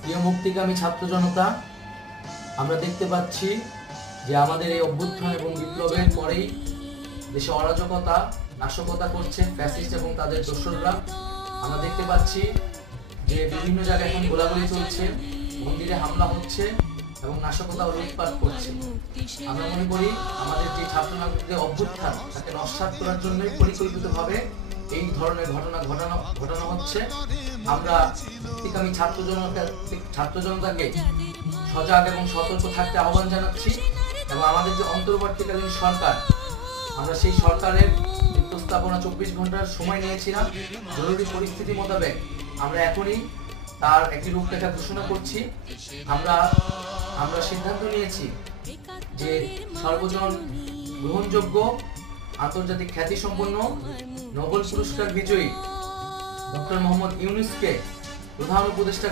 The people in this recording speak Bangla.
প্রিয় মুক্তিকামী ছাত্র জনতা, আমরা দেখতে পাচ্ছি যে আমাদের এই অভ্যুত্থান এবং বিপ্লবের পরেই দেশে অরাজকতা নাশকতা করছে ফ্যাসিস্ট এবং তাদের দোসররা। আমরা দেখতে পাচ্ছি যে বিভিন্ন জায়গায় এখন গোলাগুলি চলছে, মন্দিরে হামলা হচ্ছে এবং নাশকতা ও লুটপাট করছে। আমরা মনে করি আমাদের যে ছাত্র নাগরিকদের অভ্যুত্থান তাকে নস্যাৎ করার জন্যই পরিকল্পিতভাবে এই ধরনের ঘটনা ঘটানো হচ্ছে। আমরা মুক্তিকামী ছাত্র জনতাকে সজাগ এবং সতর্ক থাকতে আহ্বান জানাচ্ছি এবং আমাদের যে অন্তর্বর্তীকালীন সরকার, আমরা সেই সরকারের প্রস্তাবনা 24 ঘন্টার সময় নিয়েছিলাম। জরুরি পরিস্থিতি মোতাবেক আমরা এখনই তার একটি রূপরেখা ঘোষণা করছি। আমরা সিদ্ধান্ত নিয়েছি যে সর্বজন গ্রহণযোগ্য আন্তর্জাতিক খ্যাতিসম্পন্ন নোবেল পুরস্কার বিজয়ী ডক্টর মোহাম্মদ ইউনূসকে প্রধান উপদেষ্টা